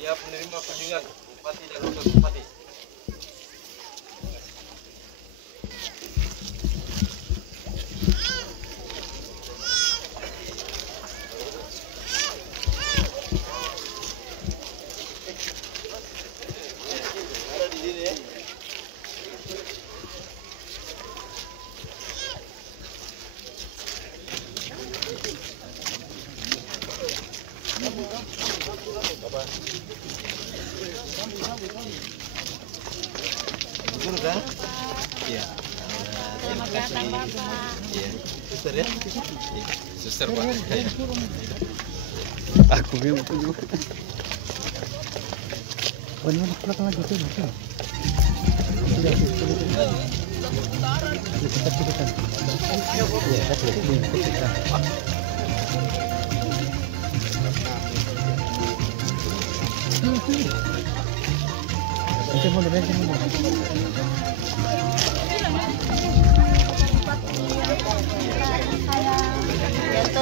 Dia penerima kunjungan Bupati dan Wakil Bupati. Ada di sini ya. Guru kan? Iya. Terima kasih. Iya. Suster ya? Iya. Suster Pak. Aku bingung tuh. Banyak belakang lagi tuh. Sudah.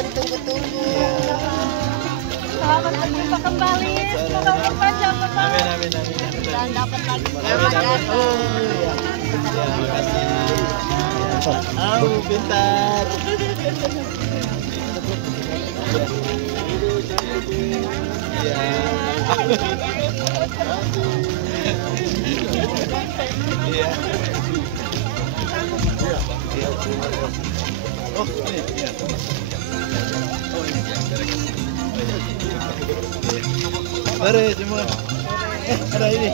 Tunggu-tunggu. Selamat berjumpa kembali. Semoga berpanjang umur. Amin. Dan dapat lagi. Terima kasih. Pintar. Iya. Oh, ini ya. Oh, ini ya. Mari semua. Ada ini.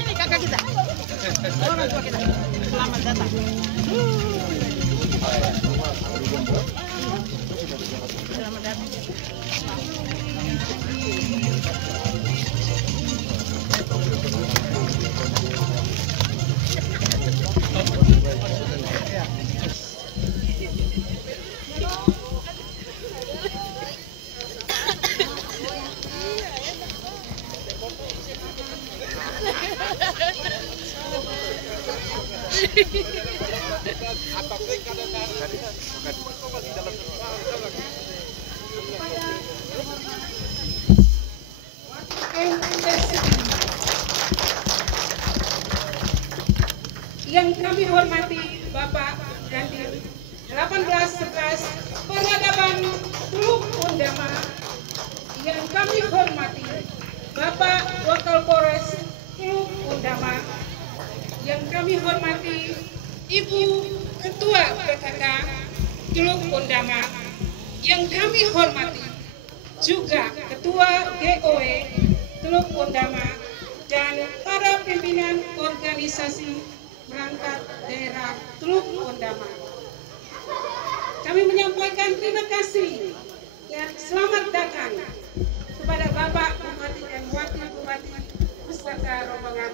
Ini kakak kita. Orang tua kita. Selamat datang. Yang kami hormati Bapak Dandim 1811 Peradaban Teluk Undama. Yang kami hormati Bapak Wakil Polres Teluk Undama. Yang kami hormati Ibu Ketua PKK Teluk Undama. Yang kami hormati juga Ketua GOE Teluk Undama dan para pimpinan organisasi perangkat daerah Teluk Undama. Kami menyampaikan terima kasih dan selamat datang kepada Bapak Bupati dan Wakil Bupati beserta rombongan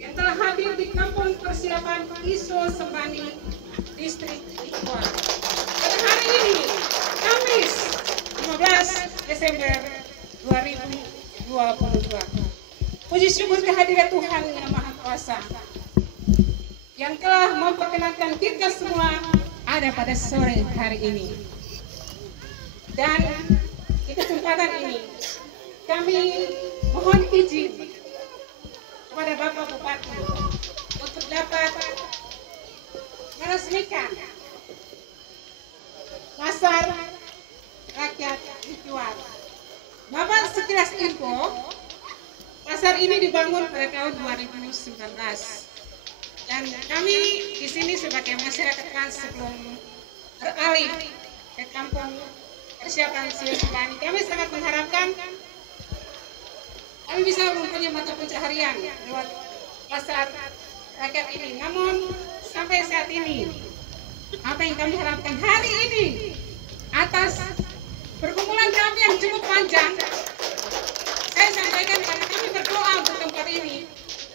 yang telah hadir di Kampung Persiapan ISO Sembani, Distrik Ikwa. Pada hari ini, Kamis 15 Desember 2022. Puji syukur kehadiran Tuhan Yang Maha Kuasa yang telah memperkenankan kita semua ada pada sore hari ini. Dan di kesempatan ini kami mohon izin kepada Bapak Bupati untuk dapat meresmikan pasar rakyat Licuar. Bapak sekilas info, pasar ini dibangun pada tahun 2019. Dan kami di sini sebagai masyarakat trans sebelum beralih ke Kampung Persiapan ISO Sembani, kami sangat mengharapkan kami bisa mempunyai mata pencaharian lewat pasar rakyat ini. Namun sampai saat ini, apa yang kami harapkan hari ini atas pergumulan kami yang cukup panjang, saya sampaikan karena kami berdoa untuk tempat ini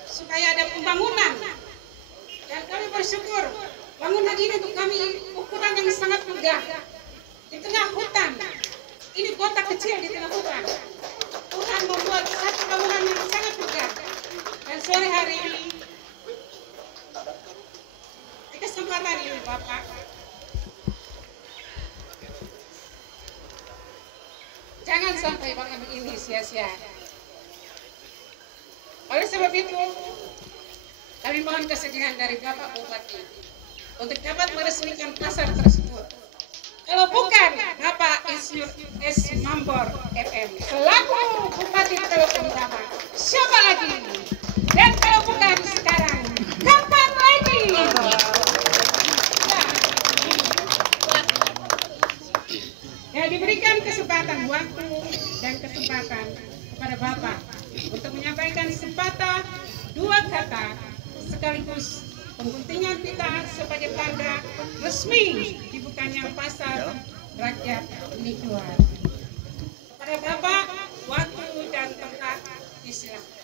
supaya ada pembangunan. Dan kami bersyukur bangunan ini untuk kami ukuran yang sangat megah di tengah hutan. Ini kota kecil di tengah hutan. Tuhan membuat satu bangunan yang sangat megah. Dan sore hari ini di kesempatan ini Bapak, jangan sampai bangunan ini sia-sia. Oleh sebab itu, kami mohon kesediaan dari Bapak Bupati untuk dapat meresmikan pasar tersebut. Kalau bukan Bapak Insinyur S. Mambor FM selaku Bupati Teluk Undama, siapa lagi? Dan kalau bukan sekarang, kapan lagi? Ya, diberikan kesempatan waktu dan kesempatan kepada Bapak untuk menyampaikan sepatah dua kata sekaligus pengguntingan kita sebagai tanda resmi dibukanya pasar rakyat Licuar. Pada Bapak, waktu dan tempat disilakan.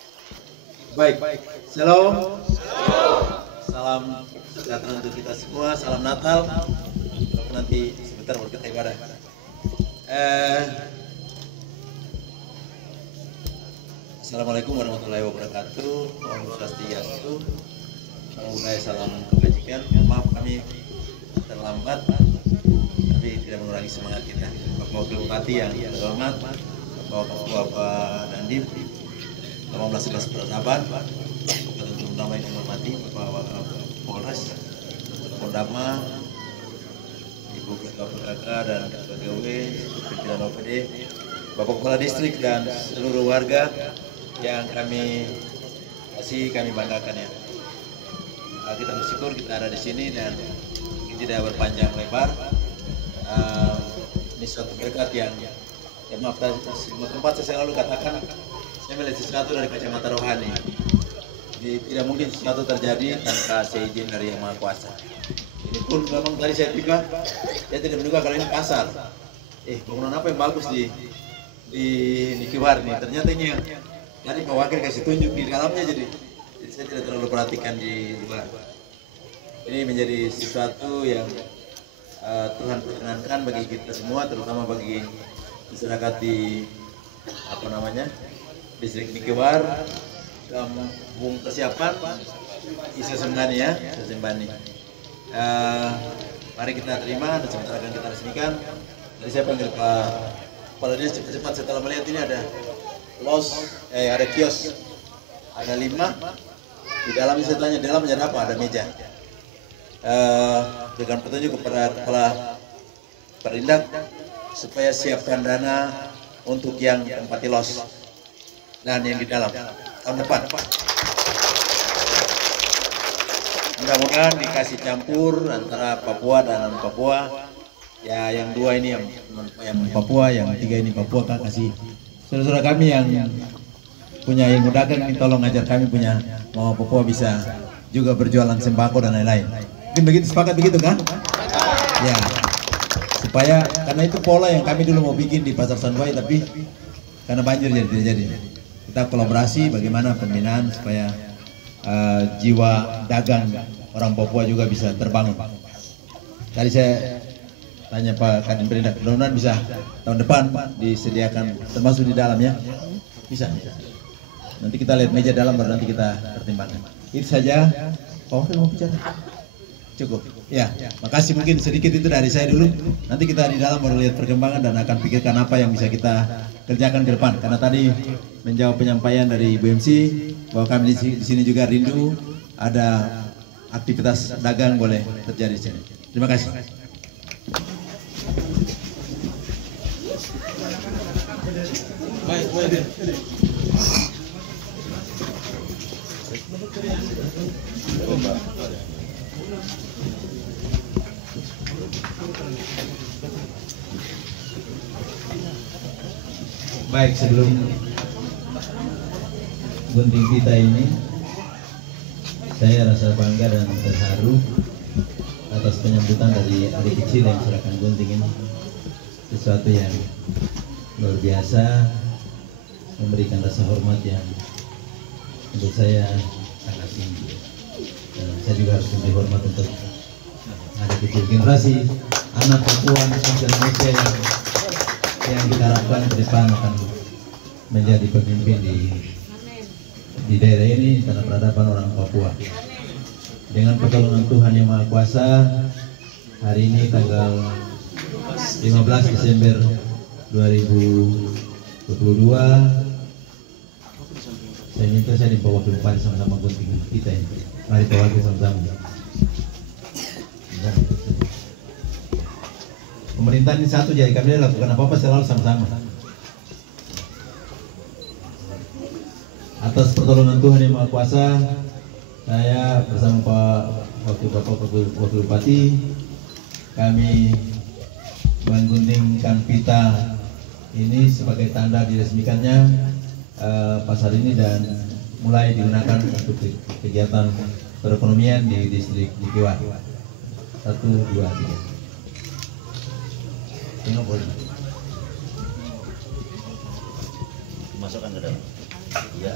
Baik, shalom. Salam sejahtera untuk kita semua, salam Natal. Nanti sebentar baru kita ibadah. Assalamualaikum warahmatullahi wabarakatuh. Om Swastiastu. Salam kebajikan. Maaf kami terlambat, tapi tidak mengurangi semangat kita. Bapak Wakil Bupati yang terhormat, Bapak Dandim 1811 Peradaban, Bapak Undama yang dihormati, Bapak Wakil Polres Undama, Ibu Ketua PKK dan Ketua GOE, pimpinan OPD, Bapak Kepala Distrik dan seluruh warga yang kami kasih, kami banggakan ya. Kita bersyukur kita ada di sini dan tidak berpanjang lebar. Ini suatu berkat yang maaf, semua tempat saya selalu katakan saya melihat sesuatu dari kacamata rohani. Jadi tidak mungkin sesuatu terjadi tanpa seizin dari Yang Maha Kuasa. Ini pun memang tadi saya pikir, saya tidak menduga kalau ini pasar. bangunan apa yang bagus di Nikiwar nih? Ternyata ini yang jadi Pak Wakil kasih tunjuk di dalamnya, jadi saya tidak terlalu perhatikan di luar. Ini menjadi sesuatu yang Tuhan perkenankan bagi kita semua, terutama bagi masyarakat di distrik Nikiwar. Kampung persiapan Isa Sembani ya, Isa Sembani. Mari kita terima dan sebentar akan kita resmikan. Jadi saya panggil Pak Kepala Dinas cepat-cepat setelah melihat ini ada ada kios, ada 5. Di dalamnya saya tanya, di dalamnya ada apa? Ada meja. Dengan petunjuk kepada Kepala Perindak supaya siapkan dana untuk yang tempati los dan yang di dalam tahun depan. Mudah-mudahan dikasih campur antara Papua dan non Papua. Ya, yang 2 ini yang Papua, yang 3 ini Papua. Kak kasih saudara-saudara kami yang punya ilmu dagang ini, tolong ajar kami punya mau Papua bisa juga berjualan sembako dan lain-lain. Mungkin begitu, sepakat begitu kan? Ya, supaya karena itu pola yang kami dulu mau bikin di Pasar Sanwai, tapi karena banjir jadi tidak jadi. Kita kolaborasi bagaimana pembinaan supaya jiwa dagang orang Papua juga bisa terbangun. Tadi saya tanya Pak Kadin Perindak, mudah-mudahan bisa tahun depan disediakan termasuk di dalamnya. Bisa. Nanti kita lihat meja dalam baru nanti kita pertimbangkan. Itu saja. Oh, mau bicara? Cukup. Ya, makasih, mungkin sedikit itu dari saya dulu. Nanti kita di dalam baru lihat perkembangan dan akan pikirkan apa yang bisa kita kerjakan ke depan. Karena tadi menjawab penyampaian dari Bu MC bahwa kami di sini juga rindu ada aktivitas dagang boleh terjadi di sini. Terima kasih. Baik, sebelum gunting pita ini, saya rasa bangga dan terharu atas penyambutan dari adik kecil yang serahkan gunting ini. Sesuatu yang luar biasa, memberikan rasa hormat yang untuk saya sangat tinggi. Dan saya juga harus memberi hormat untuk adik kecil generasi anak Papua, anak Indonesia yang kita harapkan ke depan akan menjadi pemimpin di daerah ini, tanah peradaban orang Papua. Dengan pertolongan Tuhan Yang Maha Kuasa, hari ini tanggal 15 Desember 2022, saya minta saya dibawa wakil bupati sama-sama gunting kita ini. Mari Pak Wakil sama-sama. Pemerintahan ini satu, jadi kami lakukan apa-apa selalu sama-sama. Atas pertolongan Tuhan Yang Maha Kuasa, saya bersama Bapak Wakil Bupati, kami mengguntingkan pita ini sebagai tanda diresmikannya pasar ini dan mulai digunakan untuk kegiatan perekonomian di distrik Nikiwar. 1, 2, 3. Tengok boleh. Masukkan ke dalam. Ya.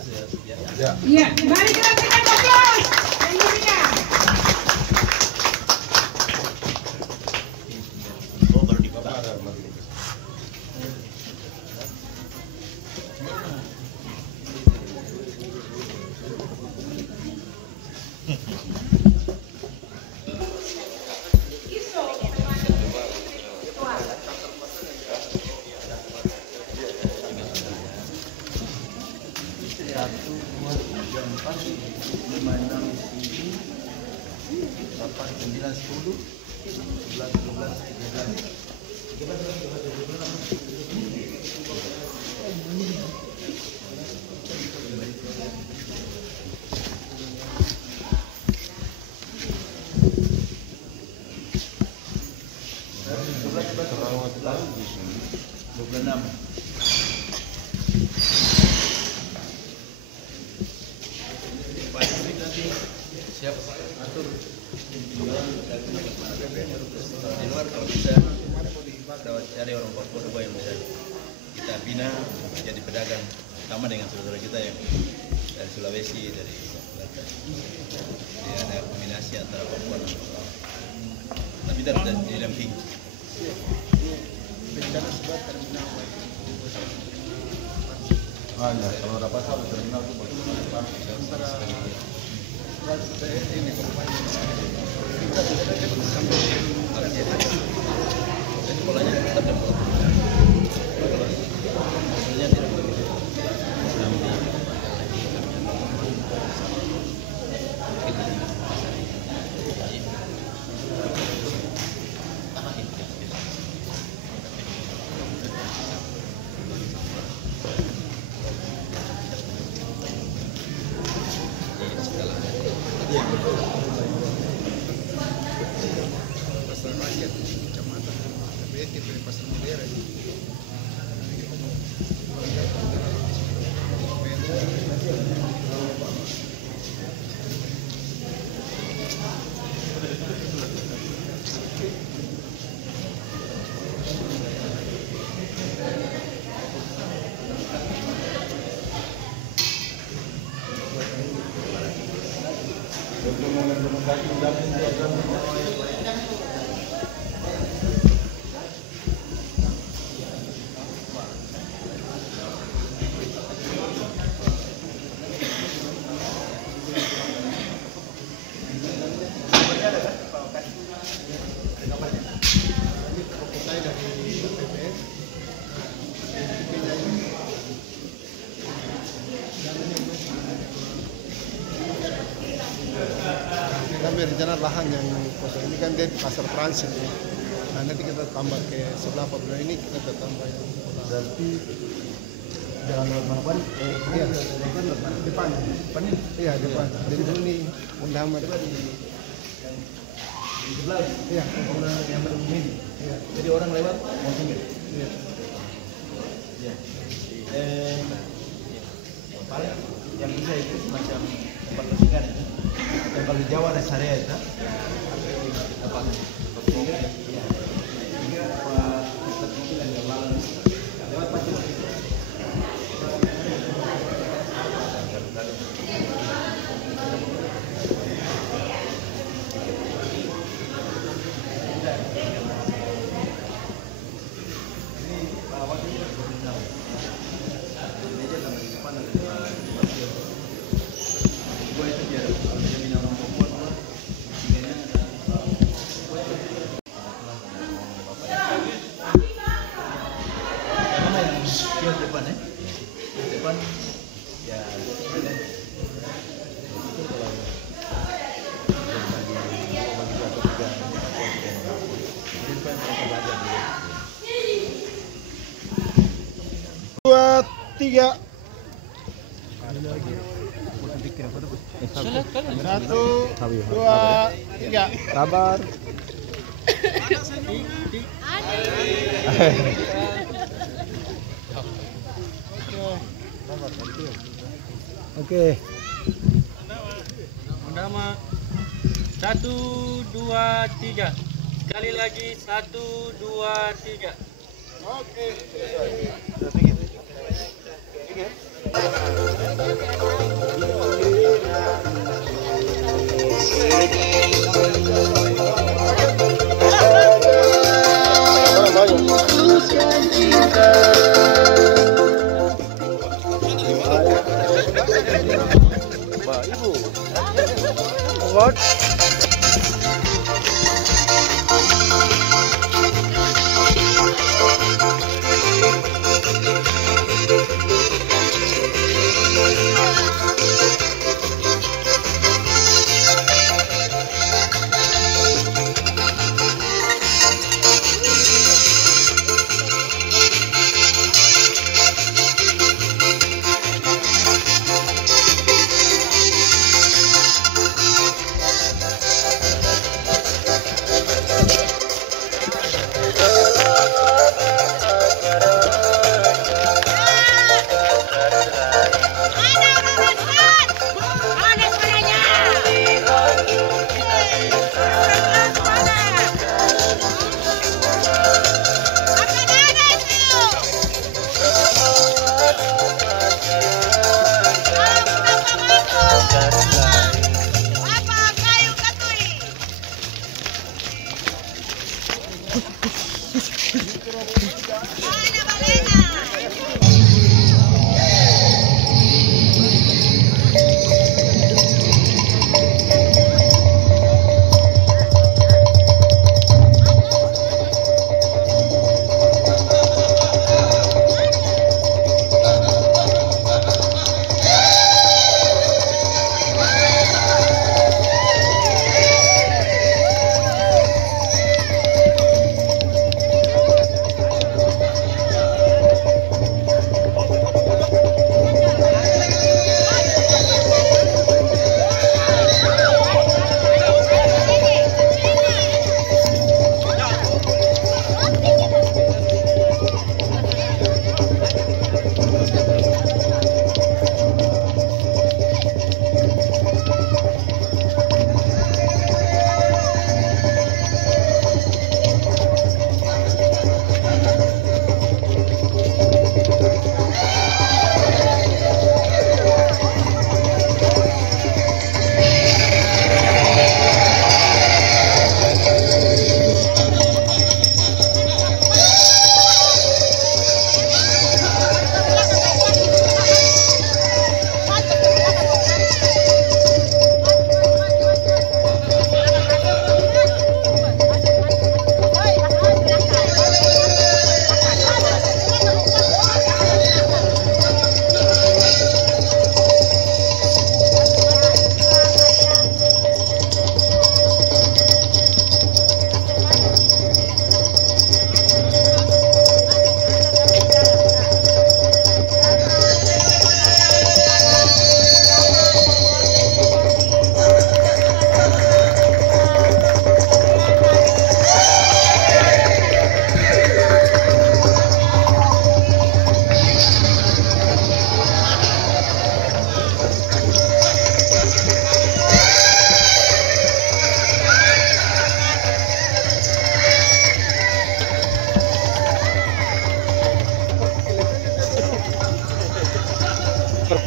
Iya, mari kita berikan aplaus yang meriah. Oh, baru dibuka. Siap, atur. Di luar kalau bisa. kita cari orang Papua juga yang bisa kita bina jadi pedagang sama dengan saudara kita yang dari Sulawesi, dari Selatan. Jadi ada kombinasi antara Papua dan Papua. Tapi tidak didampingi. Ah ya, kalau dapat satu terminal itu Polanya tetap dan maksudnya tidak begitu. Kami rencana lahan yang kosong ini kan dia di pasar transit ya. Nah nanti kita tambah ke sebelah Papua ini kita tambah yang berarti jalan Manokwari iya depan iya depan jadi dulu nih Undama depan di sebelah iya yang ini. iya Jadi orang lewat mau singgah. iya Ya. Paling yang bisa itu semacam tempat bersihkan itu. Dan kalau di Jawa rest area itu apa? Sehingga apa tempat mobil yang jalan lewat pasti. Depan ya dua tiga satu dua tiga kabar. oke Undama 1, 2, 3. Sekali lagi 1, 2, 3. oke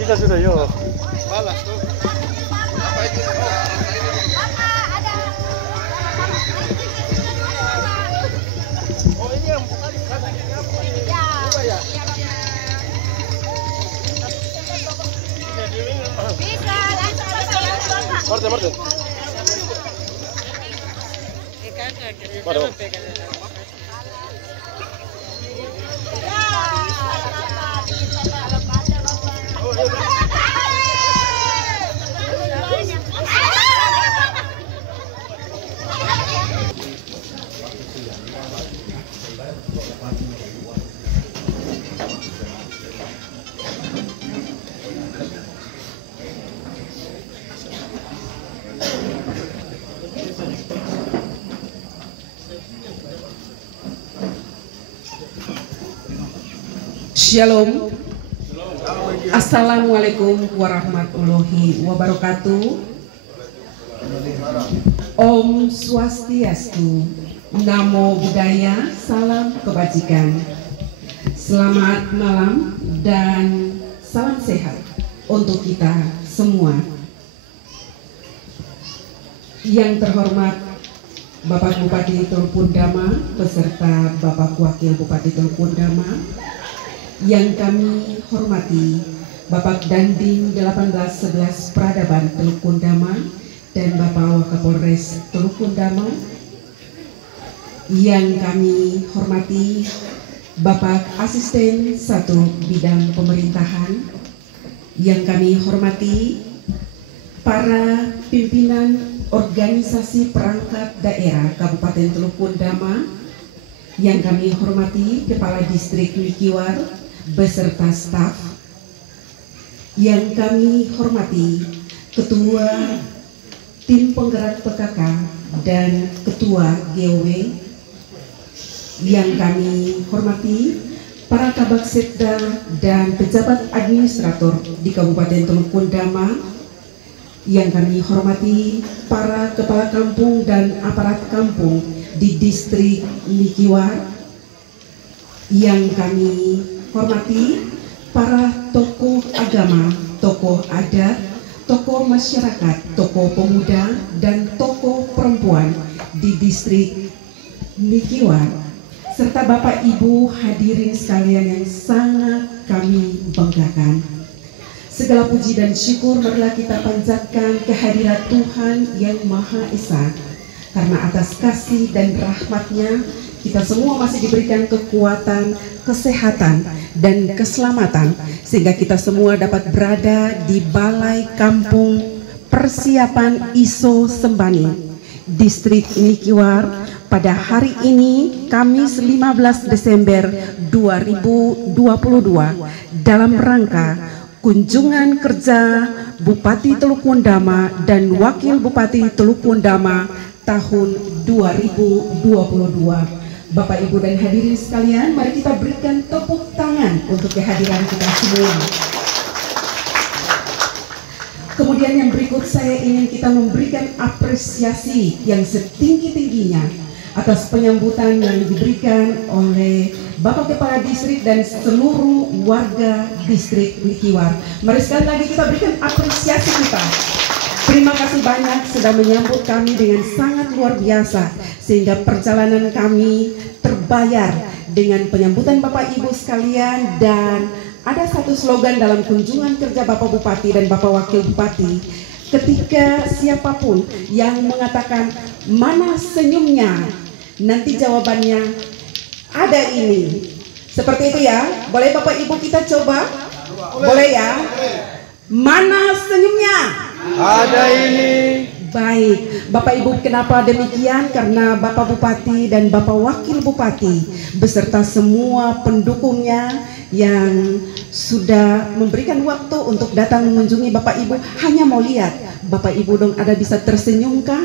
kita sudah yuk. Balas tuh. Apa itu? Oh ini yang bukan apa ya? Martin. Waduh. Shalom. Assalamualaikum warahmatullahi wabarakatuh. Om Swastiastu. Namo Buddhaya. Salam kebajikan. Selamat malam dan salam sehat untuk kita semua. Yang terhormat Bapak Bupati Tulukundama beserta Bapak Wakil Bupati Tulukundama, yang kami hormati Bapak Dandim 1811 Peradaban Tulukundama dan Bapak Wakapolres Tulukundama, yang kami hormati Bapak Asisten 1 Bidang Pemerintahan, yang kami hormati para pimpinan organisasi perangkat daerah Kabupaten Tulukundama, yang kami hormati Kepala Distrik Mikiwar beserta staf, yang kami hormati Ketua Tim Penggerak PKK dan Ketua GOW, yang kami hormati para Kabag Setda dan pejabat administrator di Kabupaten Tulukundama, yang kami hormati para kepala kampung dan aparat kampung di distrik Mikiwar, yang kami hormati para tokoh agama, tokoh adat, tokoh masyarakat, tokoh pemuda, dan tokoh perempuan di distrik Mikiwar, serta Bapak Ibu hadirin sekalian yang sangat kami banggakan. Segala puji dan syukur marilah kita panjatkan kehadirat Tuhan yang Maha Esa, karena atas kasih dan rahmat-Nya kita semua masih diberikan kekuatan, kesehatan, dan keselamatan, sehingga kita semua dapat berada di Balai Kampung Persiapan ISO Sembani, Distrik Mikiwar, pada hari ini, Kamis 15 Desember 2022, dalam rangka kunjungan kerja Bupati Tulukundama dan Wakil Bupati Tulukundama tahun 2022. Bapak, Ibu, dan hadirin sekalian, mari kita berikan tepuk tangan untuk kehadiran kita semua. Kemudian yang berikut saya ingin kita memberikan apresiasi yang setinggi-tingginya atas penyambutan yang diberikan oleh Bapak Kepala Distrik dan seluruh warga distrik Mikiwar. Mari sekali lagi kita berikan apresiasi kita. Terima kasih banyak sudah menyambut kami dengan sangat luar biasa, sehingga perjalanan kami terbayar dengan penyambutan Bapak Ibu sekalian. Dan ada satu slogan dalam kunjungan kerja Bapak Bupati dan Bapak Wakil Bupati, ketika siapapun yang mengatakan mana senyumnya, nanti jawabannya ada ini. Seperti itu ya. Boleh Bapak Ibu kita coba? Boleh ya? Mana senyumnya? Ada ini. Baik, Bapak Ibu, kenapa demikian? Karena Bapak Bupati dan Bapak Wakil Bupati beserta semua pendukungnya yang sudah memberikan waktu untuk datang mengunjungi Bapak Ibu, hanya mau lihat Bapak Ibu dong ada bisa tersenyumkah?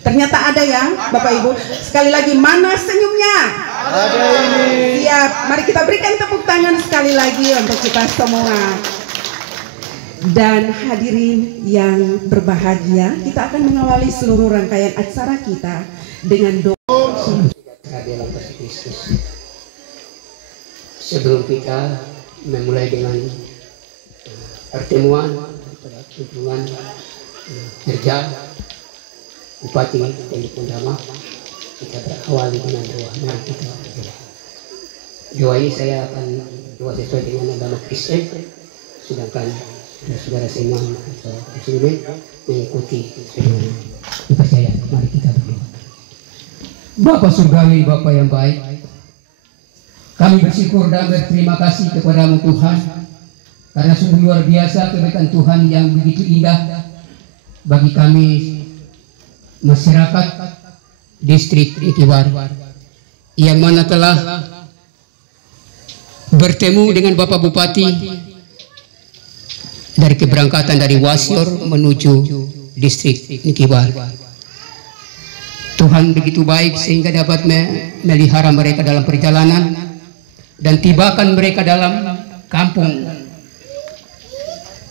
Ternyata ada ya Bapak Ibu. Sekali lagi, mana senyumnya? Ada ini. Siap, mari kita berikan tepuk tangan sekali lagi untuk kita semua. Dan hadirin yang berbahagia, kita akan mengawali seluruh rangkaian acara kita dengan doa dalam Kristus. Sebelum kita memulai dengan pertemuan daripada kunjungan kerja Bupati Teluk Undama. Kita berawal dengan doa. Mari kita berdoa. Doa ini saya akan doa sesuai dengan agama Kristen, sedangkan saudara seiman atau muslimin mengikuti sebagaimana dipercaya. Mari kita berdoa. Bapa surgawi, Bapa yang baik, kami bersyukur dan berterima kasih kepadamu Tuhan, karena sungguh luar biasa kebaikan Tuhan yang begitu indah bagi kami masyarakat distrik Nikiwar, yang mana telah bertemu dengan Bapak Bupati dari keberangkatan dari Wasior menuju distrik Nikiwar. Tuhan begitu baik sehingga dapat melihara mereka dalam perjalanan dan tibakan mereka dalam kampung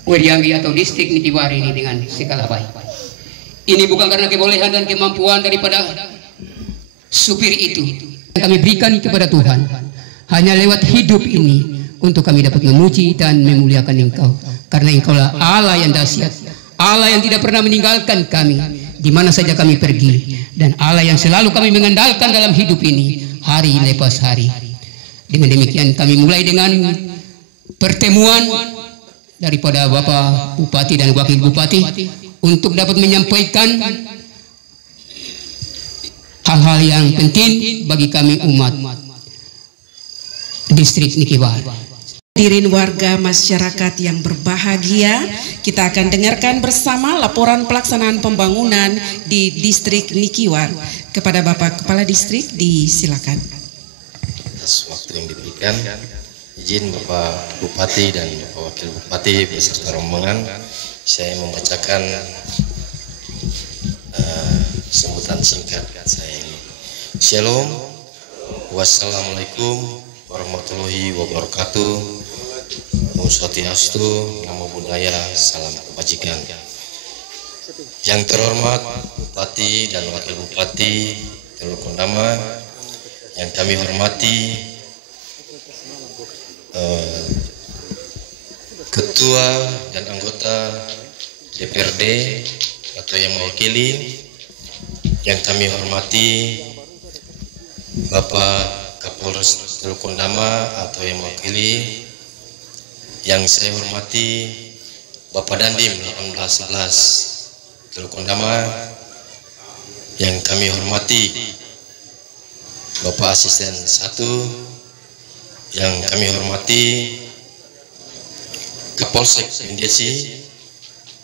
Werianggi atau distrik Nikiwar ini dengan segala baik. Ini bukan karena kebolehan dan kemampuan daripada supir itu yang kami berikan kepada Tuhan, hanya lewat hidup ini untuk kami dapat memuji dan memuliakan Engkau, karena Engkaulah Allah yang dahsyat, Allah yang tidak pernah meninggalkan kami di mana saja kami pergi, dan Allah yang selalu kami mengandalkan dalam hidup ini hari lepas hari. Dengan demikian kami mulai dengan pertemuan daripada Bapak Bupati dan Wakil Bupati untuk dapat menyampaikan hal-hal yang penting bagi kami umat distrik Nikiwar. Hadirin warga masyarakat yang berbahagia, kita akan dengarkan bersama laporan pelaksanaan pembangunan di distrik Nikiwar. Kepada Bapak Kepala Distrik, disilakan. Atas waktu yang diberikan, izin Bapak Bupati dan Bapak Wakil Bupati beserta rombongan, saya membacakan sambutan singkat saya ini. Shalom, wassalamualaikum warahmatullahi wabarakatuh. Om Swastiastu, Namo Buddhaya, salam kebajikan. Yang terhormat Bupati dan Wakil Bupati Teluk Undama, yang kami hormati Ketua dan anggota DPRD atau yang mewakili, yang kami hormati Bapak Kapolres Teluk Undama atau yang mewakili, yang saya hormati Bapak Dandim 1811 Teluk Undama, yang kami hormati Bapak Asisten 1, yang kami hormati Kapolsek Mindesi,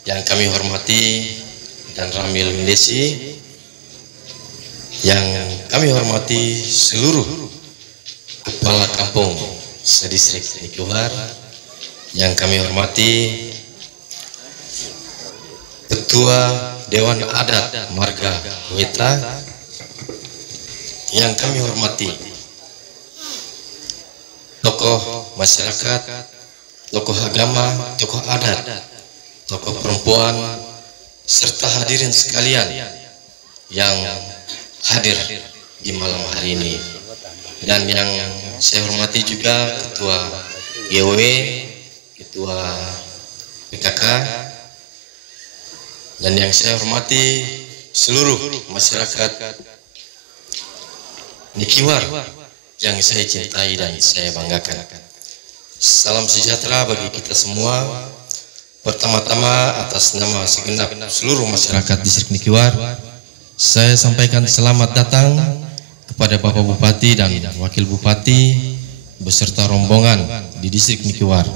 yang kami hormati dan Ramil Mindesi, yang kami hormati seluruh kepala kampung sedistrik Nikiwar, yang kami hormati Ketua Dewan Adat Marga Weta, yang kami hormati tokoh masyarakat, tokoh agama, tokoh adat, tokoh perempuan, serta hadirin sekalian yang hadir di malam hari ini, dan yang saya hormati juga Ketua GW, Ketua PKK, dan yang saya hormati seluruh masyarakat Nikiwar yang saya cintai dan saya banggakan. Salam sejahtera bagi kita semua. Pertama-tama atas nama segenap seluruh masyarakat distrik Nikiwar, saya sampaikan selamat datang kepada Bapak Bupati dan Wakil Bupati beserta rombongan di distrik Nikiwar.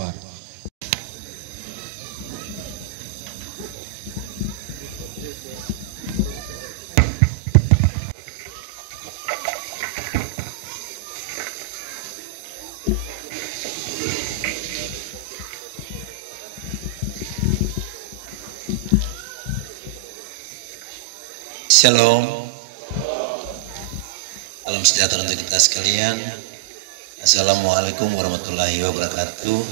Shalom, salam sejahtera untuk kita sekalian. Assalamualaikum warahmatullahi wabarakatuh.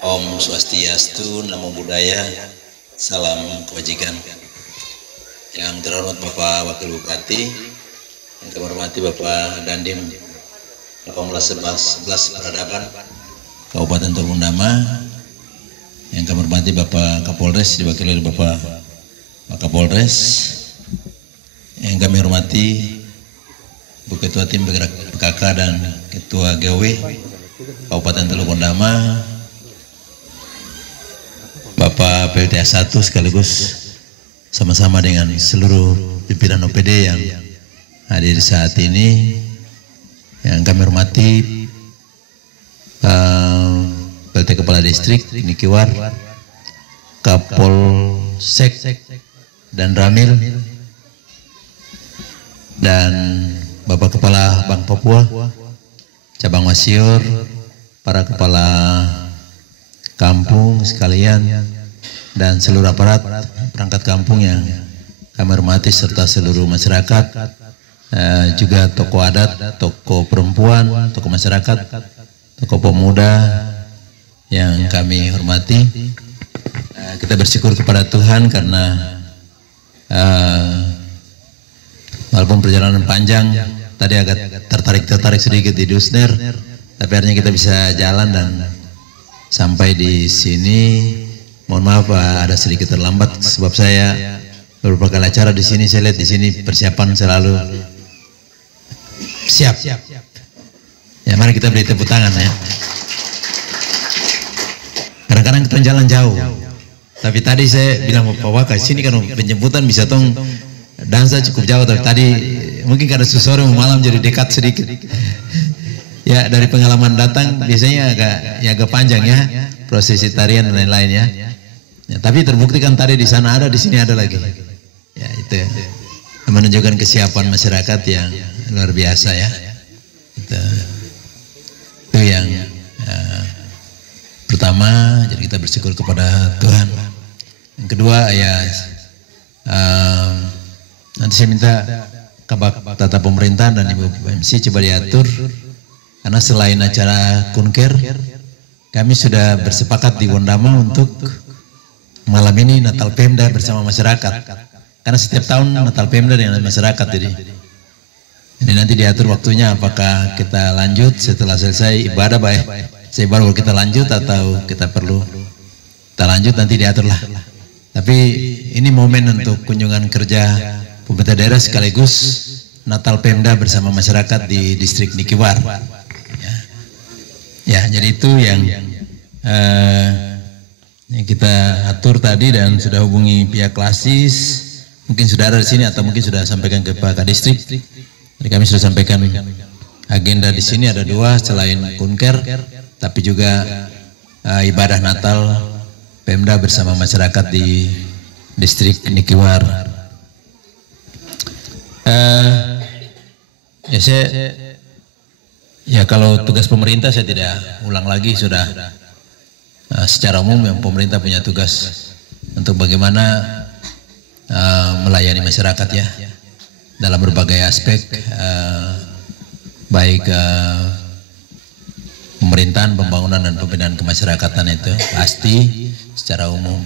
Om Swastiastu, Namo Buddhaya, salam kebajikan. Yang terhormat Bapak Wakil Bupati, yang kami hormati Bapak Dandim 1811 Peradaban, Kabupaten Tulung-Dama, yang kami hormati Bapak Kapolres diwakili oleh Bapak Kapolres, yang kami hormati Bu Ketua Tim Bergerak PKK dan Ketua GW Kabupaten Tulung-Dama, Bapak PLTA 1 sekaligus sama-sama dengan seluruh pimpinan OPD yang hadir saat ini, yang kami hormati PLT Kepala Distrik Nikiwar, Kapolsek dan Ramil, dan Bapak Kepala Bank Papua, Cabang Wasior, para kepala kampung sekalian, dan seluruh aparat perangkat kampung yang kami hormati serta seluruh masyarakat, juga tokoh adat, tokoh perempuan, tokoh masyarakat, tokoh pemuda yang kami hormati. Kita bersyukur kepada Tuhan karena walaupun perjalanan panjang, tadi agak tertarik sedikit di Dusner, tapi akhirnya kita bisa jalan dan sampai di sini. Mohon maaf ada sedikit terlambat sebab saya beberapa kali acara di sini, saya lihat di sini persiapan selalu siap. Ya, mari kita beri tepuk tangan ya. Kadang-kadang kita jalan jauh, tapi tadi saya bilang Pak Waka, sini kan penjemputan bisa tong dansa cukup jauh, tapi tadi mungkin karena sore malam jadi dekat sedikit. Ya, dari pengalaman datang biasanya agak panjang ya prosesi tarian dan lain-lain ya. Ya, tapi terbukti kan tadi di sana ada, di sini ada lagi. Ya, itu menunjukkan kesiapan masyarakat yang luar biasa ya. Itu yang pertama, jadi kita bersyukur kepada Tuhan. Yang kedua ya, nanti saya minta Kabak Tata Pemerintahan dan Ibu MC coba diatur, karena selain acara kunker, kami sudah bersepakat di Wondama untuk malam ini Natal Pemda bersama masyarakat. Karena setiap tahun Natal Pemda dengan masyarakat, jadi nanti diatur waktunya, apakah kita lanjut setelah selesai ibadah saya baru kita lanjut atau kita perlu kita lanjut, nanti diatur lah. Tapi ini momen untuk kunjungan kerja pemerintah daerah sekaligus Natal Pemda bersama masyarakat di distrik Nikiwar. Ya, jadi itu yang kita atur tadi, dan sudah hubungi pihak klasis, mungkin sudah ada di sini atau mungkin sudah sampaikan ke Pak Kadistrik. Jadi kami sudah sampaikan agenda di sini ada dua, selain kunker, tapi juga ibadah Natal Pemda bersama masyarakat di distrik Nikiwar. Ya kalau tugas pemerintah saya tidak ulang lagi, sudah secara umum yang pemerintah punya tugas untuk bagaimana melayani masyarakat ya dalam berbagai aspek, baik pemerintahan, pembangunan dan pembinaan kemasyarakatan, itu pasti secara umum.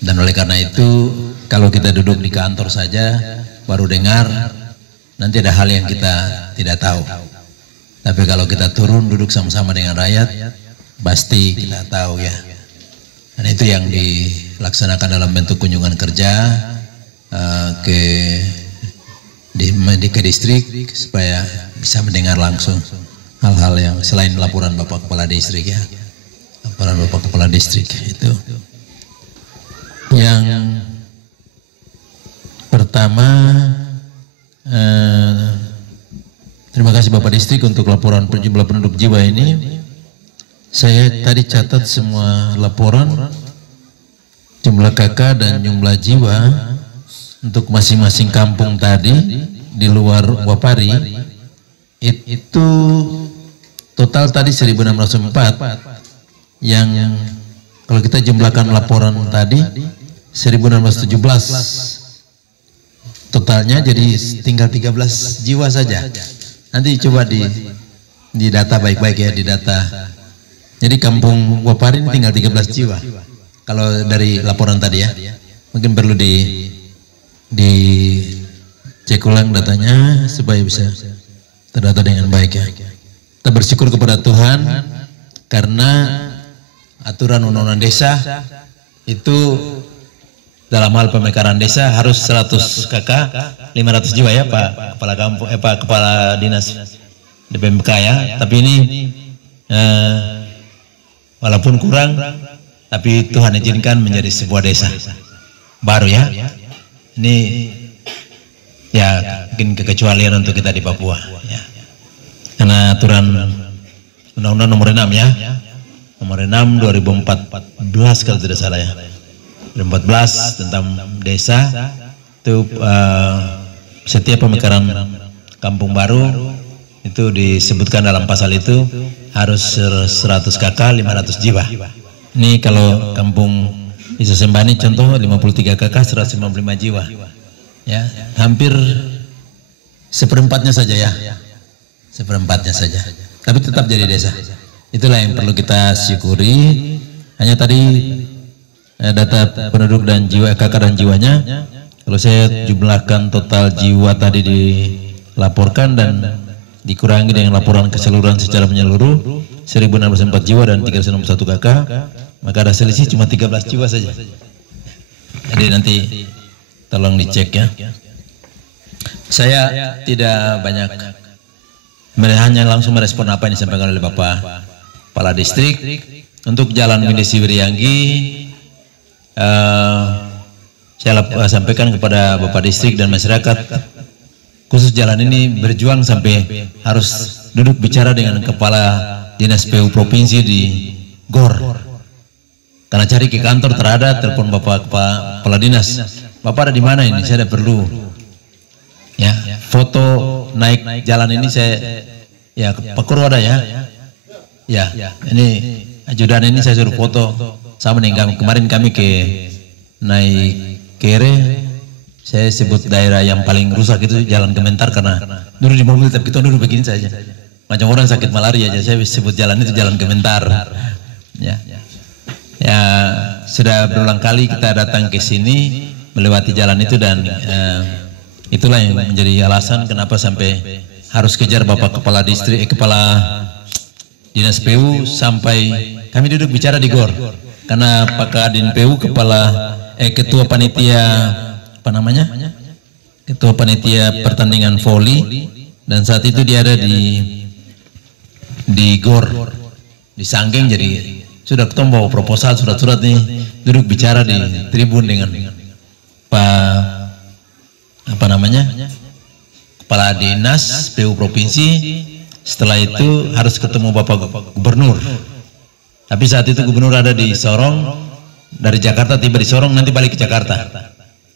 Dan oleh karena itu kalau kita duduk di kantor saja baru dengar, nanti ada hal yang kita tidak tahu. Tapi kalau kita turun duduk sama-sama dengan rakyat, pasti kita tahu ya. Dan itu yang dilaksanakan dalam bentuk kunjungan kerja ke distrik, supaya bisa mendengar langsung hal-hal yang selain laporan Bapak Kepala Distrik ya. Laporan Bapak Kepala Distrik itu. Yang pertama, terima kasih Bapak Distrik untuk laporan jumlah penduduk jiwa ini. Saya tadi catat semua laporan jumlah KK dan jumlah jiwa untuk masing-masing kampung tadi di luar Wapari. Itu total tadi 1604, yang kalau kita jumlahkan laporan tadi 1617 totalnya, jadi tinggal 13 jiwa saja. Nanti coba di data baik-baik ya, di data. Jadi kampung Wapari ini tinggal 13 jiwa kalau dari laporan tadi ya. Mungkin perlu di cek ulang datanya supaya bisa terdata dengan baik ya. Kita bersyukur kepada Tuhan karena aturan undang-undang desa itu dalam hal pemekaran desa harus 100 KK 500 jiwa ya Pak Kepala Kampung Pak Kepala Dinas DPMK ya. Tapi ini walaupun kurang, tapi Tuhan izinkan menjadi sebuah desa baru ya. Ini ya mungkin kekecualian untuk kita di Papua ya. Karena aturan Undang-Undang nomor 6 ya, nomor 6 2014 kalau tidak salah ya, 2014 tentang desa itu setiap pemekaran kampung baru itu disebutkan dalam pasal itu harus 100 KK 500 jiwa. Ini kalau kampung Desa Sembani contoh 53 KK 155 jiwa ya, hampir seperempatnya saja ya, seperempatnya saja, tapi tetap jadi desa. Itulah yang perlu kita syukuri. Hanya tadi data penduduk dan jiwa KK dan jiwanya, kalau saya jumlahkan total jiwa tadi dilaporkan dan dikurangi dengan laporan keseluruhan secara menyeluruh 1064 jiwa dan 361 KK, maka ada selisih cuma 13 jiwa saja. Jadi nanti tolong dicek ya. Saya tidak banyak, hanya langsung merespon apa yang disampaikan oleh Bapak Kepala Distrik. Untuk Jalan Windesi Wirianggi, saya sampaikan kepada Bapak Distrik dan masyarakat, khusus jalan ini berjuang sampai harus duduk bicara dengan Kepala Dinas PU Provinsi di GOR. Karena cari ke kantor terada, telepon Bapak Kepala Dinas, Bapak ada di mana ini? Saya ada perlu. Ya, foto naik jalan ini saya, ya Pak Kuro ada ya. Ya, ini ajudan ini saya suruh foto sama dengan kemarin kami ke naik Kere. Saya sebut daerah yang paling rusak itu Jalan Kementar karena dulu di mobil tapi kita duduk begini saja. Macam orang sakit malaria aja, saya sebut jalan itu Jalan Kementar. Ya, ya sudah berulang kali kita datang ke sini melewati jalan itu dan itulah yang menjadi alasan kenapa sampai harus kejar Bapak Kepala Distrik, Kepala Dinas PU sampai kami duduk bicara di GOR. Karena Pak Kadin PU Ketua Panitia apa namanya? Ketua Panitia Pertandingan Voli dan saat itu dia ada di GOR di Sanggeng, jadi sudah ketemu bawa proposal surat-surat nih, duduk bicara di tribun dengan Pak apa namanya? Kepala Dinas PU Provinsi. Setelah itu harus ketemu Bapak Gubernur. Tapi saat itu Gubernur ada di Sorong, dari Jakarta tiba di Sorong, nanti balik ke Jakarta.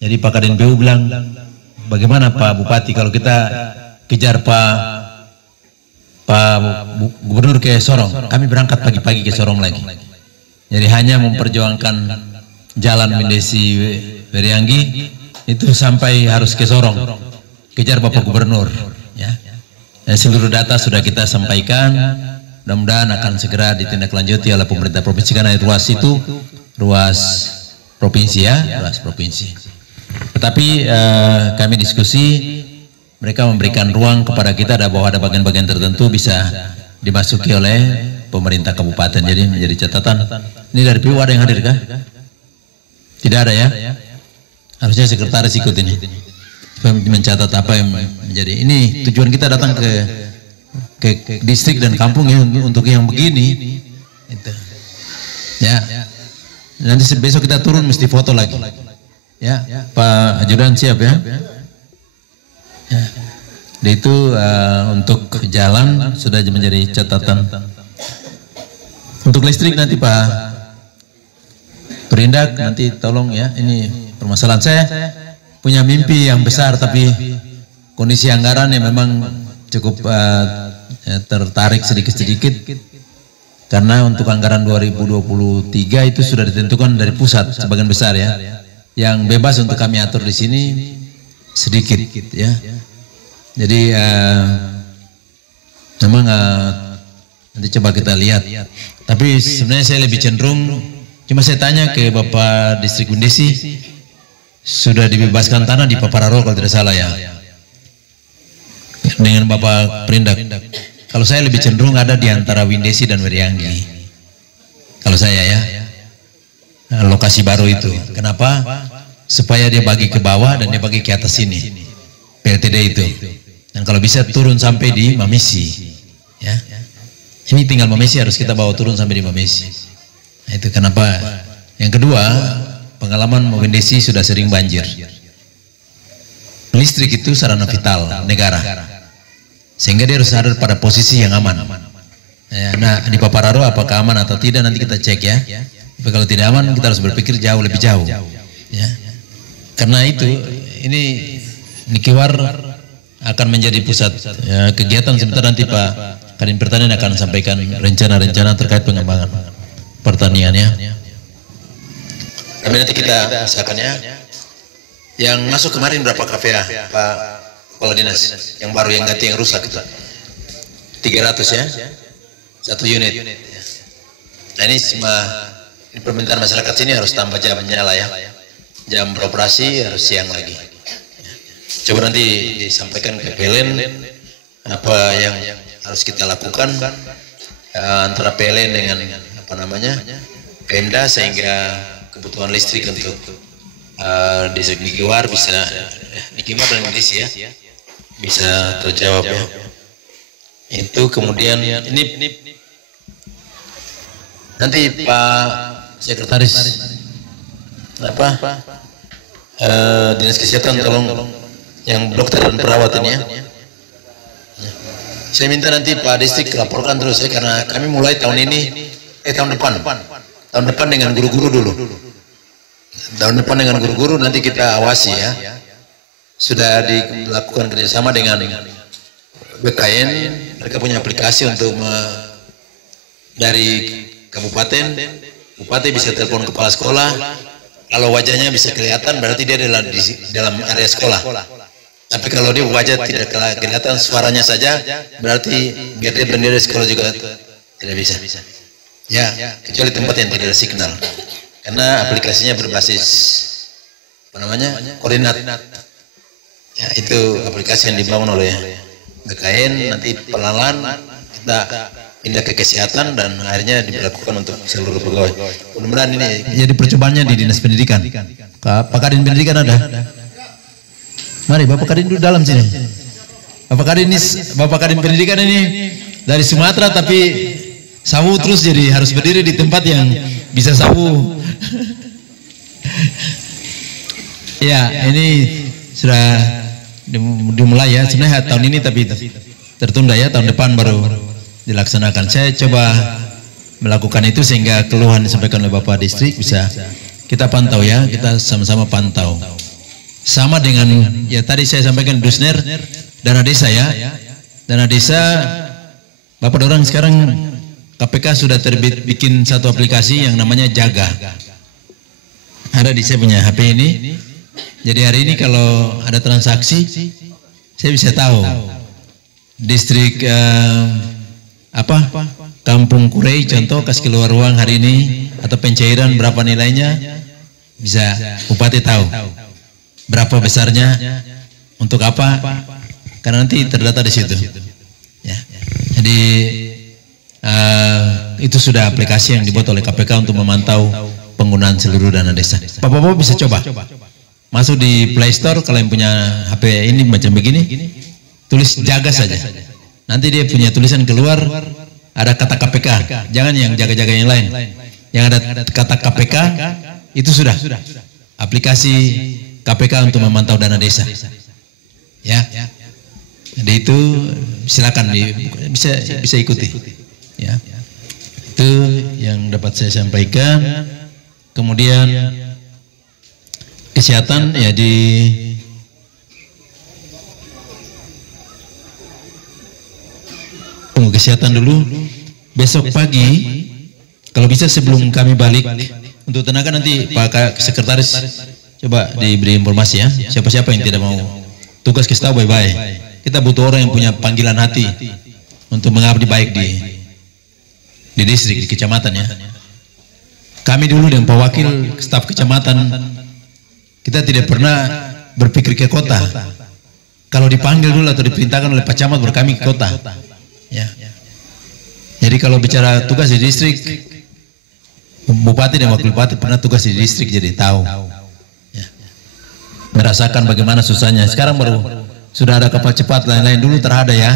Jadi Pak Kadin PU bilang, bagaimana Pak Bupati kalau kita kejar Pak Gubernur ke Sorong? Kami berangkat pagi-pagi ke Sorong lagi. Jadi hanya memperjuangkan Jalan Windesi Wirianggi itu sampai harus ke Sorong, kejar Bapak Gubernur. Ya. Dan seluruh data sudah kita sampaikan, mudah-mudahan akan segera ditindaklanjuti oleh pemerintah provinsi karena ruas itu ruas provinsi ya, ruas provinsi. Tetapi kami diskusi, mereka memberikan ruang kepada kita bahwa ada bagian-bagian tertentu bisa dimasuki oleh pemerintah kabupaten. Jadi menjadi catatan. Ini dari PU ada yang hadir kah? Tidak ada ya? Harusnya sekretaris ikut ini. Mencatat apa yang menjadi. Ini tujuan kita datang ke distrik dan kampung ya untuk yang begini. Itu. Ya. Nanti besok kita turun mesti foto lagi. Ya, Pak Ajudan siap ya? Ya. Itu untuk jalan sudah menjadi catatan. Untuk listrik nanti Pak Perindak nanti tolong ya, ini permasalahan saya punya mimpi yang besar tapi kondisi anggaran yang memang cukup tertarik sedikit-sedikit karena untuk anggaran 2023 itu sudah ditentukan dari pusat sebagian besar ya. Yang bebas untuk kami atur di sini sedikit ya. Jadi memang nanti coba kita lihat. Tapi sebenarnya saya lebih cenderung, cuma saya tanya ke Bapak Distrik Windesi, sudah dibebaskan tanah di Papararo kalau tidak salah ya. Dengan Bapak Perindak. Kalau saya lebih cenderung ada di antara Windesi dan Wirianggi. Kalau saya ya, lokasi baru itu. Kenapa? Supaya dia bagi ke bawah dan dia bagi ke atas sini, PLTD itu. Dan kalau bisa turun sampai di Mamesi, ya. Ini tinggal Mamesi harus kita bawa turun sampai di Mamesi. Nah, itu kenapa. Yang kedua, pengalaman Mawendesi sudah sering banjir. Listrik itu sarana vital negara, sehingga dia harus ada pada posisi yang aman. Ya, nah di Papararo apakah aman atau tidak nanti kita cek ya. Tapi kalau tidak aman kita harus berpikir jauh lebih jauh. Ya. Karena itu ini Nikiwar akan menjadi pusat ya, kegiatan. Sebentar nanti Pak Kadin Pertanian akan sampaikan rencana-rencana terkait pengembangan pertaniannya. Tapi nanti kita misalkan ya, yang masuk kemarin berapa kafe ya Pak Kepala Dinas, yang baru yang ganti yang rusak itu 300 ya, satu unit. Nah ini permintaan masyarakat sini harus tambah jam nyala ya, jam beroperasi harus siang lagi. Coba nanti disampaikan ke PLN apa yang harus kita lakukan antara PLN dengan apa namanya Pemda, sehingga kebutuhan listrik untuk desa Nikiwar bisa Nikiwar dan Indonesia ya, bisa terjawab ya. Itu kemudian ini nanti Pak Sekretaris Dinas Kesehatan tolong yang dokter dan perawat ini ya. Saya minta nanti Pak Distrik laporkan terus ya, karena kami mulai tahun ini tahun depan dengan guru-guru dulu. Tahun depan dengan guru-guru nanti kita awasi ya. Sudah dilakukan kerjasama dengan BKN, mereka punya aplikasi untuk dari kabupaten, bupati bisa telepon kepala sekolah, kalau wajahnya bisa kelihatan berarti dia adalah di dalam area sekolah. Tapi kalau dia wajah tidak kelihatan, suaranya saja, berarti biar dia berdiri di sekolah juga tidak bisa. Ya, kecuali tempat yang tidak ada signal. Karena aplikasinya berbasis apa namanya koordinat. Ya, itu aplikasi yang dibangun oleh BKN. Nanti pelan-pelan kita pindah ke kesehatan dan akhirnya diberlakukan untuk seluruh pegawai. Mudah-mudahan ini jadi percobaannya di Dinas Pendidikan. Pak Kadin Pendidikan ada? Mari Bapak Kadin duduk dalam sini. Bapak Kadin Pendidikan ini dari Sumatera tapi sawu terus, jadi harus berdiri di tempat yang bisa sawu. Ya, ini sudah dimulai ya. Sebenarnya tahun ini tapi tertunda ya, tahun depan baru dilaksanakan. Saya coba melakukan itu sehingga keluhan disampaikan oleh Bapak Distrik bisa kita pantau ya, kita sama-sama pantau. Sama dengan ya tadi saya sampaikan Dusner, dana desa ya. Dana desa Bapak dorang sekarang KPK sudah terbit bikin satu aplikasi yang namanya Jaga. Ada di saya punya HP ini. Jadi hari ini kalau ada transaksi saya bisa tahu distrik Kampung Kurei contoh kasih keluar uang hari ini atau pencairan berapa nilainya, bisa bupati tahu berapa besarnya, untuk apa, karena nanti terdata di situ ya. Jadi itu sudah aplikasi yang dibuat oleh KPK untuk memantau penggunaan seluruh dana desa. Bapak-bapak bisa coba masuk di Play Store, kalau yang punya HP ini macam begini, tulis Jaga saja. Nanti dia punya tulisan keluar ada kata KPK, jangan yang jaga-jaga yang lain. Yang ada kata KPK itu sudah aplikasi KPK untuk memantau dana desa. Ya. Jadi itu silakan bisa ikuti. Ya. Itu yang dapat saya sampaikan. Kemudian kesehatan ya tunggu kesehatan dulu. Besok pagi kalau bisa sebelum kami balik untuk tenaga nanti Pak Sekretaris coba diberi informasi ya. Siapa-siapa yang tidak mau tugas kita bye-bye. Kita butuh orang yang punya panggilan hati untuk mengabdi baik di distrik, di kecamatan ya. Kami dulu dan Pak Wakil staf kecamatan kita tidak pernah berpikir ke kota. Kalau dipanggil dulu atau diperintahkan oleh Pak Camat baru kami ke kota. Ya. Jadi kalau bicara tugas di distrik Bupati dan wakil bupati pernah tugas di distrik jadi tahu. Ya. Merasakan bagaimana susahnya. Sekarang baru sudah ada kapal cepat, lain-lain dulu terada ya.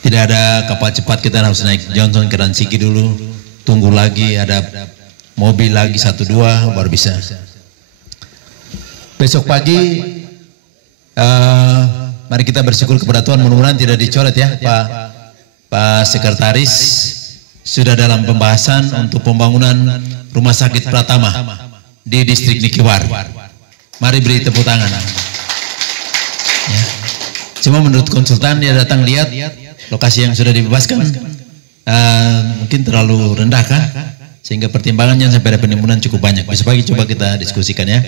Tidak ada kapal cepat, kita harus naik Johnson ke Ransiki dulu. Tunggu lagi ada mobil lagi 1-2 baru bisa. Besok pagi mari kita bersyukur kepada Tuhan, mudah-mudahan tidak dicoret ya Pak Sekretaris sudah dalam pembahasan untuk pembangunan rumah sakit Pratama di distrik Nikiwar. Mari beri tepuk tangan. Ya. Cuma menurut konsultan dia datang lihat lokasi yang sudah dibebaskan mungkin terlalu rendah kan, sehingga pertimbangannya sampai ada penimbunan cukup banyak. Besok pagi coba kita diskusikan ya.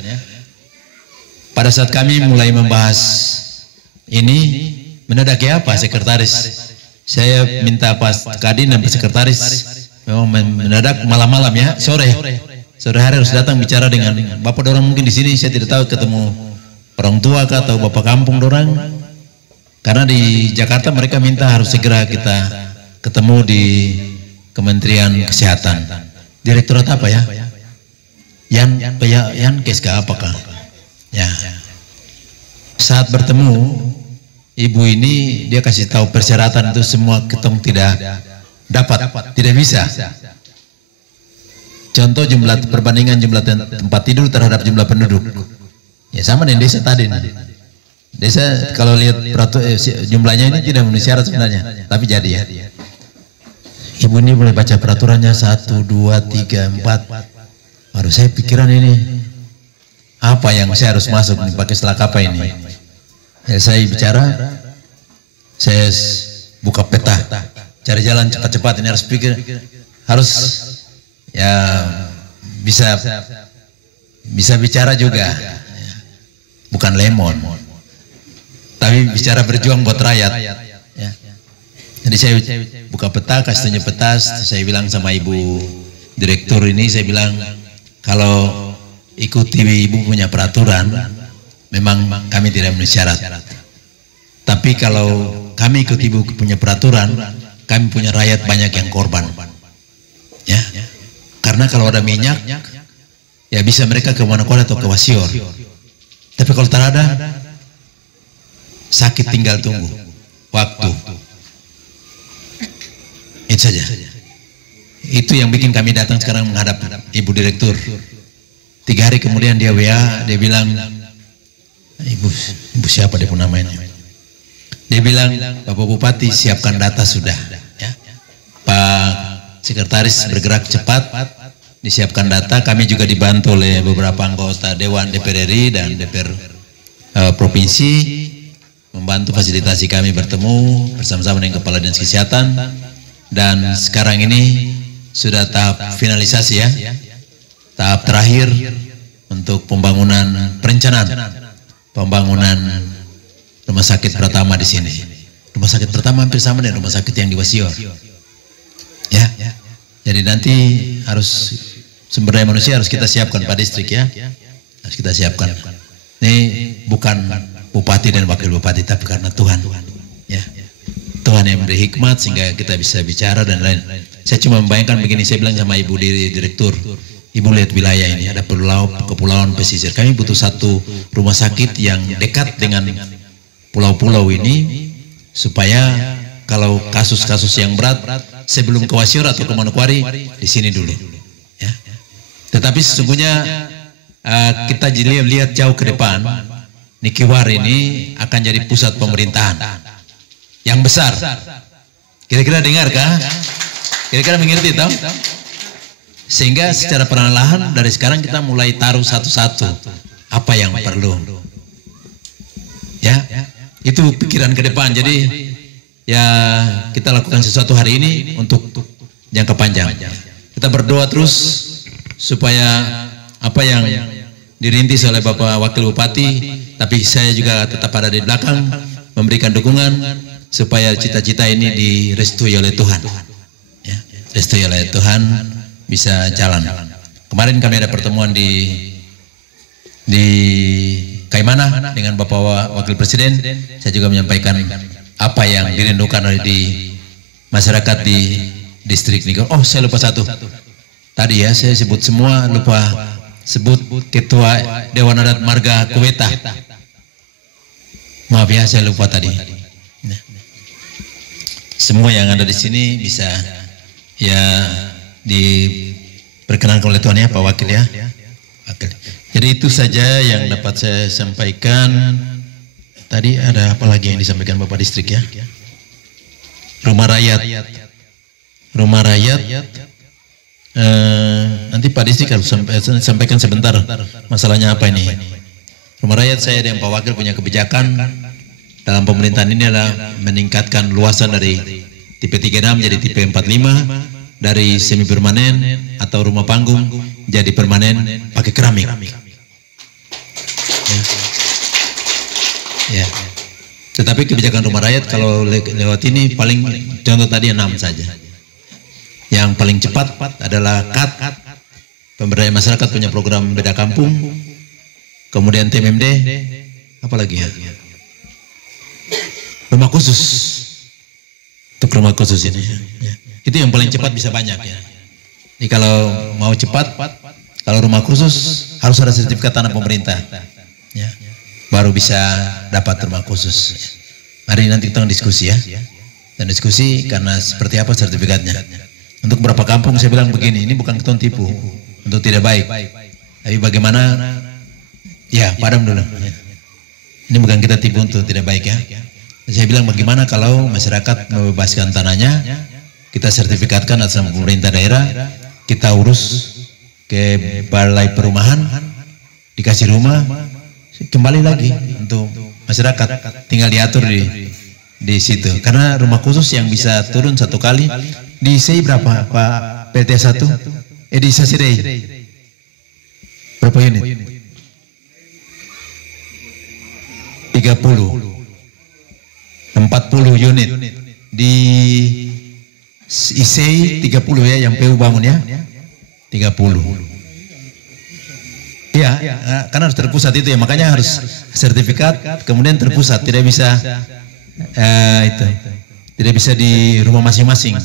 Pada saat kami mulai membahas ini, mendadak ya Pak Sekretaris, saya minta Pak Kadin dan Pak Sekretaris memang mendadak malam-malam ya, sore hari harus datang bicara dengan Bapak dorang. Mungkin di sini saya tidak tahu ketemu orang tua kah atau Bapak kampung dorang, karena di Jakarta mereka minta harus segera kita ketemu di Kementerian Kesehatan. Direktorat apa ya? Yan Keska apakah? Ya. Saat bertemu ibu ini, dia kasih tahu persyaratan itu semua ketemu tidak dapat, tidak bisa. Contoh perbandingan jumlah tempat tidur terhadap jumlah penduduk. Ya sama dengan desa tadi. Desa kalau lihat jumlahnya ini tidak memenuhi syarat sebenarnya, tapi jadi ya. Ibu ini boleh baca peraturannya 1, 2, 3, 4. Baru saya pikiran ini. Apa yang saya harus masuk nih, pakai selak apa ini? Ya, saya bicara, saya buka peta, cari jalan cepat-cepat. Ini harus pikir, harus ya bisa bicara juga, bukan lemon, tapi bicara berjuang buat rakyat. Ya. Jadi saya buka peta, kasih tunjuk peta, saya bilang sama ibu direktur ini, saya bilang kalau ikuti ibu punya peraturan, memang kami tidak memenuhi syarat. Tapi kalau kami ikuti ibu punya peraturan, kami punya rakyat banyak yang korban. Ya, karena kalau ada minyak, ya bisa mereka ke Manokwari atau ke Wasior. Tapi kalau tak ada, sakit tinggal tunggu waktu. Itu saja. Itu yang bikin kami datang sekarang menghadap ibu direktur. 3 hari kemudian dia WA, dia bilang, ibu siapa dia pun namanya. Dia bilang, Bapak Bupati siapkan data sudah. Ya. Pak Sekretaris bergerak cepat, disiapkan data. Kami juga dibantu oleh beberapa anggota Dewan DPR RI dan DPR Provinsi, membantu fasilitasi kami bertemu bersama-sama dengan Kepala Dinas Kesehatan. Dan sekarang ini sudah tahap finalisasi ya. Tahap terakhir untuk pembangunan perencanaan pembangunan rumah sakit Pratama di sini. Rumah sakit Pratama hampir sama dengan rumah sakit yang di Wasior. Ya. Jadi nanti harus sumber daya manusia harus kita siapkan Pak Distrik ya. Harus kita siapkan. Ini bukan bupati dan wakil bupati, tapi karena Tuhan. Ya. Tuhan yang memberi hikmat sehingga kita bisa bicara dan lain. Saya cuma membayangkan begini, saya bilang sama ibu direktur, ibu lihat wilayah ini ada kepulauan pesisir. Kami butuh satu rumah sakit yang dekat dengan pulau-pulau ini supaya kalau kasus-kasus yang berat sebelum ke Wasior atau ke Manokwari di sini dulu. Ya. Tetapi sesungguhnya kita lihat jauh ke depan, Nikiwar ini akan jadi pusat pemerintahan yang besar. Kira-kira dengarkah? Kira-kira mengerti tahu? Sehingga secara perlahan dari sekarang kita mulai taruh satu-satu apa yang perlu. Ya, itu pikiran ke depan. Jadi ya kita lakukan sesuatu hari ini untuk jangka panjang. Kita berdoa terus supaya apa yang dirintis oleh Bapak Wakil Bupati, tapi saya juga tetap ada di belakang memberikan dukungan supaya cita-cita ini direstui oleh Tuhan. Ya, restui oleh Tuhan bisa jalan. Kemarin kami ada pertemuan di Kaimana dengan Bapak Wakil Presiden. Saya juga menyampaikan apa yang dirindukan oleh di masyarakat di distrik Nikiwar. Oh, saya lupa satu. Tadi ya saya sebut semua, lupa sebut Ketua Dewan Adat Marga Kuweta. Maaf ya, saya lupa tadi. Nah. Semua yang ada di sini bisa ya diperkenankan oleh Tuhan ya, Pak Wakil ya. Jadi itu saja yang dapat saya sampaikan. Tadi ada apa lagi yang disampaikan Bapak Distrik ya? Rumah rakyat. Rumah rakyat. Nanti Pak Distrik harus sampaikan sebentar masalahnya apa ini. Rumah rakyat saya dan Pak Wakil punya kebijakan dalam pemerintahan ini adalah meningkatkan luasan dari tipe 36 jadi tipe 45, dari semi permanen atau rumah panggung jadi permanen pakai keramik. Ya. Tetapi kebijakan rumah rakyat kalau lewat ini paling contoh tadi 6 saja. Yang paling cepat adalah KAT, pemberdayaan masyarakat punya program beda kampung, kemudian TMMD, apa lagi ya? Rumah khusus, untuk rumah khusus ini. Ya. Itu yang paling cepat bisa banyak ya. Jadi kalau mau cepat, kalau rumah khusus harus ada sertifikat tanah pemerintah, ya, baru bisa dapat rumah khusus. Mari nanti kita diskusi ya, dan diskusi karena seperti apa sertifikatnya. Untuk beberapa kampung saya bilang begini, ini bukan keton tipu, untuk tidak baik. Tapi bagaimana? Ya, padam dulu. Ini bukan kita tipu untuk tidak baik ya. Saya bilang bagaimana kalau masyarakat membebaskan tanahnya, kita sertifikatkan atas nama pemerintah daerah, kita urus ke balai perumahan, dikasih rumah, kembali lagi untuk masyarakat, tinggal diatur di situ. Karena rumah khusus yang bisa turun satu kali di SEI berapa Pak PT 1? Di Sasirei berapa unit? 30, 40 unit di ISEI 30 ya, yang PU bangun ya 30. Iya, karena harus terpusat itu ya, makanya harus sertifikat kemudian terpusat, tidak bisa itu tidak bisa di rumah masing-masing.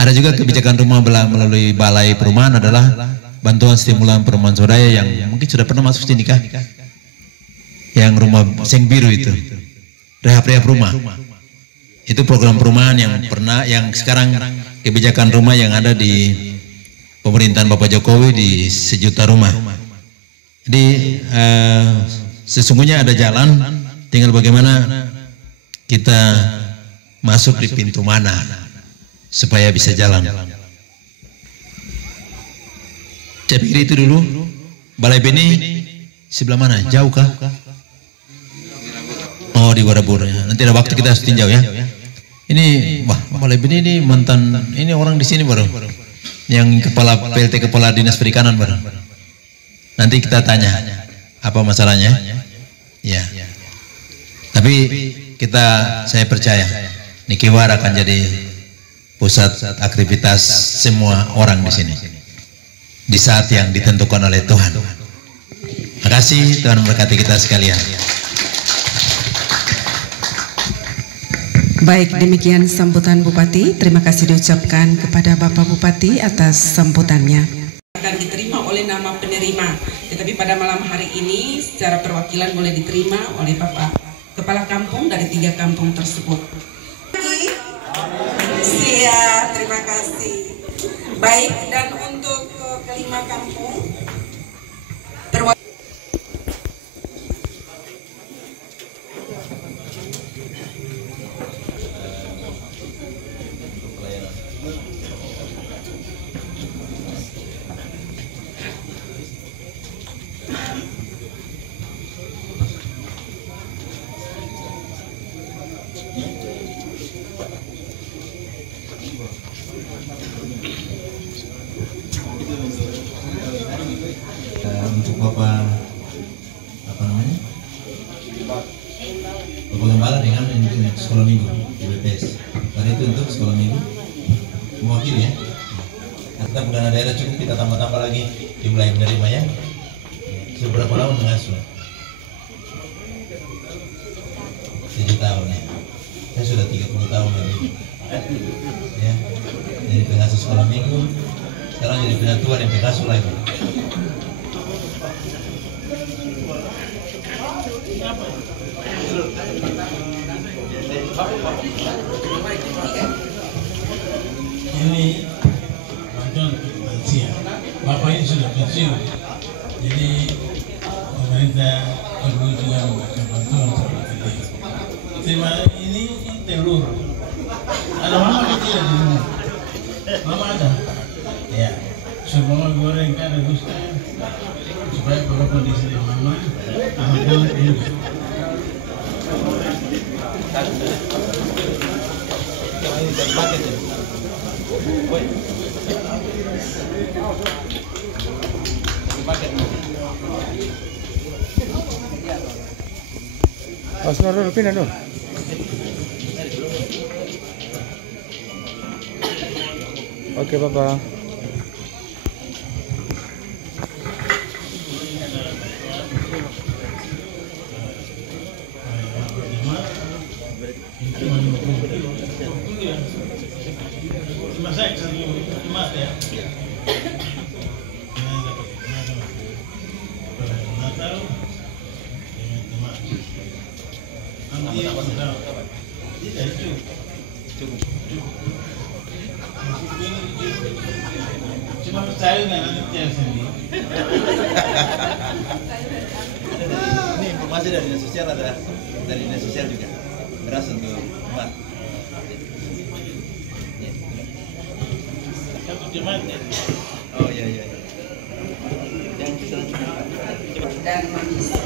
Ada juga kebijakan rumah melalui balai perumahan adalah bantuan stimulan perumahan swadaya yang mungkin sudah pernah masuk sini kah? Yang rumah seng biru itu, rehab rumah. Itu program perumahan yang pernah, yang sekarang kebijakan rumah yang ada di pemerintahan Bapak Jokowi di 1 juta rumah. Jadi sesungguhnya ada jalan, tinggal bagaimana kita masuk di pintu mana supaya bisa jalan. Saya pikir itu dulu. Balai Beni sebelah mana? Jauh kah? Oh, di Warabur. Nanti ada waktu kita harus tinjau ya. Ini, wah, Balai Beni ini mantan, ini orang di sini baru. Yang kepala PLT, kepala dinas perikanan baru. Nanti kita tanya apa masalahnya. Ya. Tapi saya percaya Nikiwar akan jadi pusat aktivitas semua orang di sini di saat yang ditentukan oleh Tuhan. Terima kasih, Tuhan memberkati kita sekalian. Baik, demikian sambutan Bupati. Terima kasih diucapkan kepada Bapak Bupati atas sambutannya. Akan diterima oleh nama penerima, tetapi pada malam hari ini secara perwakilan boleh diterima oleh Bapak Kepala Kampung dari 3 kampung tersebut. Siap, terima kasih. Baik, dan untuk kelima kampung untuk Bapak apa namanya? Bapak Gembala dengan sekolah minggu di BPS. Tadi itu untuk sekolah minggu mewakili ya. Kita bukan daerah cukup, kita tambah-tambah lagi jumlah yang menerima ya. Seberapa tahun mengasuh? 7 tahun ya. Saya sudah 30 tahun lebih. Ya. Jadi pengasuh sekolah minggu sekarang jadi penentuan MPK lagi. Ini bantuan lansia. Bapak ini sudah pensiun, jadi pemerintah perlu juga memberikan bantuan seperti ini. Tema ini telur. Ada mama kecil di rumah. Mama ada. Ya, suruh mama goreng kan rebuskan supaya kalau kondisi mama anak-anak juga. Nur, pindah Nur. Oke, Bapak. Masak satu emas ya. Natal nanti cuma percaya nggak nanti percaya sendiri. Ini informasi dari dinas sosial, ada dari dinas sosial juga beras untuk umat. Oh iya. Yang dan mengisi